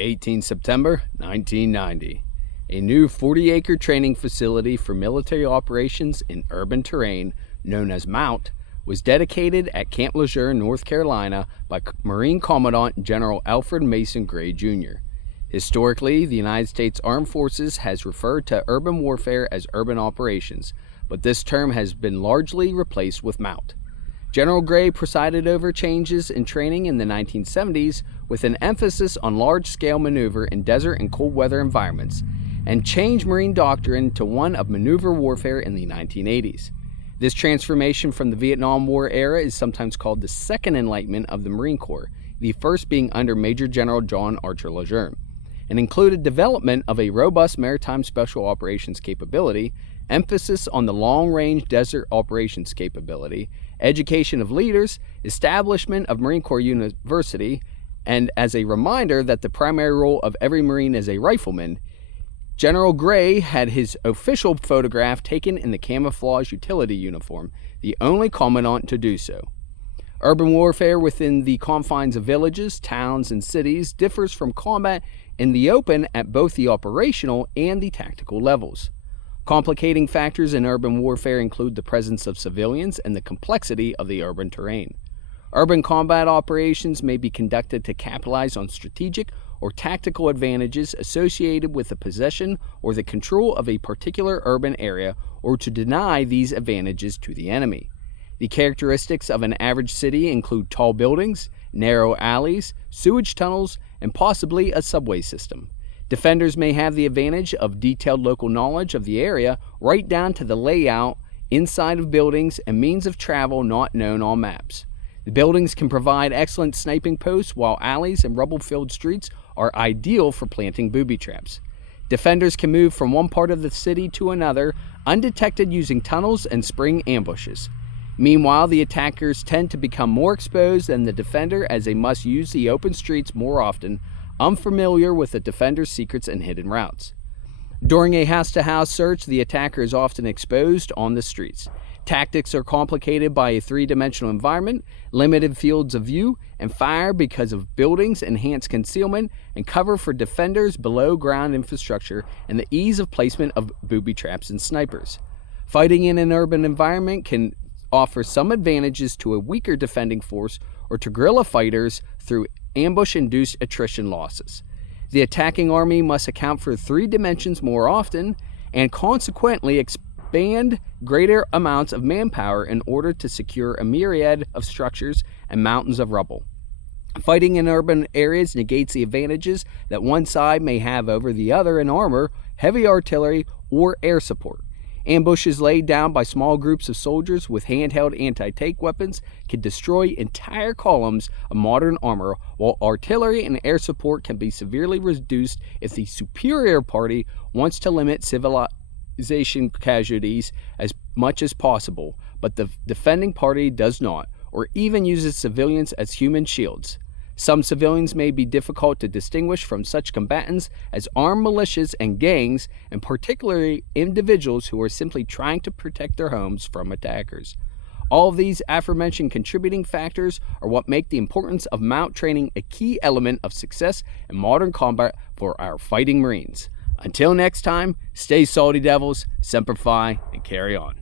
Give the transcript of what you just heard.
18 September 1990. A new 40-acre training facility for military operations in urban terrain, known as MOUT, was dedicated at Camp Lejeune, North Carolina by Marine Commandant General Alfred Mason Gray Jr. Historically, the United States Armed Forces has referred to urban warfare as urban operations, but this term has been largely replaced with MOUT. General Gray presided over changes in training in the 1970s with an emphasis on large-scale maneuver in desert and cold weather environments, and changed Marine doctrine to one of maneuver warfare in the 1980s. This transformation from the Vietnam War era is sometimes called the second enlightenment of the Marine Corps, the first being under Major General John Archer Lejeune, and included development of a robust maritime special operations capability, emphasis on the long-range desert operations capability, education of leaders, establishment of Marine Corps University, and as a reminder that the primary role of every Marine is a rifleman, General Gray had his official photograph taken in the Camouflage Utility Uniform, the only commandant to do so. Urban warfare within the confines of villages, towns, and cities differs from combat in the open at both the operational and the tactical levels. Complicating factors in urban warfare include the presence of civilians and the complexity of the urban terrain. Urban combat operations may be conducted to capitalize on strategic or tactical advantages associated with the possession or the control of a particular urban area, or to deny these advantages to the enemy. The characteristics of an average city include tall buildings, narrow alleys, sewage tunnels, and possibly a subway system. Defenders may have the advantage of detailed local knowledge of the area, right down to the layout inside of buildings and means of travel not known on maps. The buildings can provide excellent sniping posts, while alleys and rubble-filled streets are ideal for planting booby traps. Defenders can move from one part of the city to another undetected using tunnels and spring ambushes. Meanwhile, the attackers tend to become more exposed than the defender, as they must use the open streets more often, unfamiliar with the defender's secrets and hidden routes. During a house-to-house search, the attacker is often exposed on the streets. Tactics are complicated by a three-dimensional environment, limited fields of view, and fire because of buildings, enhanced concealment, and cover for defenders below ground infrastructure, and the ease of placement of booby traps and snipers. Fighting in an urban environment can offer some advantages to a weaker defending force or to guerrilla fighters through ambush-induced attrition losses. The attacking army must account for three dimensions more often and consequently expand greater amounts of manpower in order to secure a myriad of structures and mountains of rubble. Fighting in urban areas negates the advantages that one side may have over the other in armor, heavy artillery, or air support. Ambushes laid down by small groups of soldiers with handheld anti-tank weapons can destroy entire columns of modern armor, while artillery and air support can be severely reduced if the superior party wants to limit civilization casualties as much as possible, but the defending party does not, or even uses civilians as human shields. Some civilians may be difficult to distinguish from such combatants as armed militias and gangs, and particularly individuals who are simply trying to protect their homes from attackers. All of these aforementioned contributing factors are what make the importance of MOUT training a key element of success in modern combat for our fighting Marines. Until next time, stay salty devils, Semper Fi, and carry on.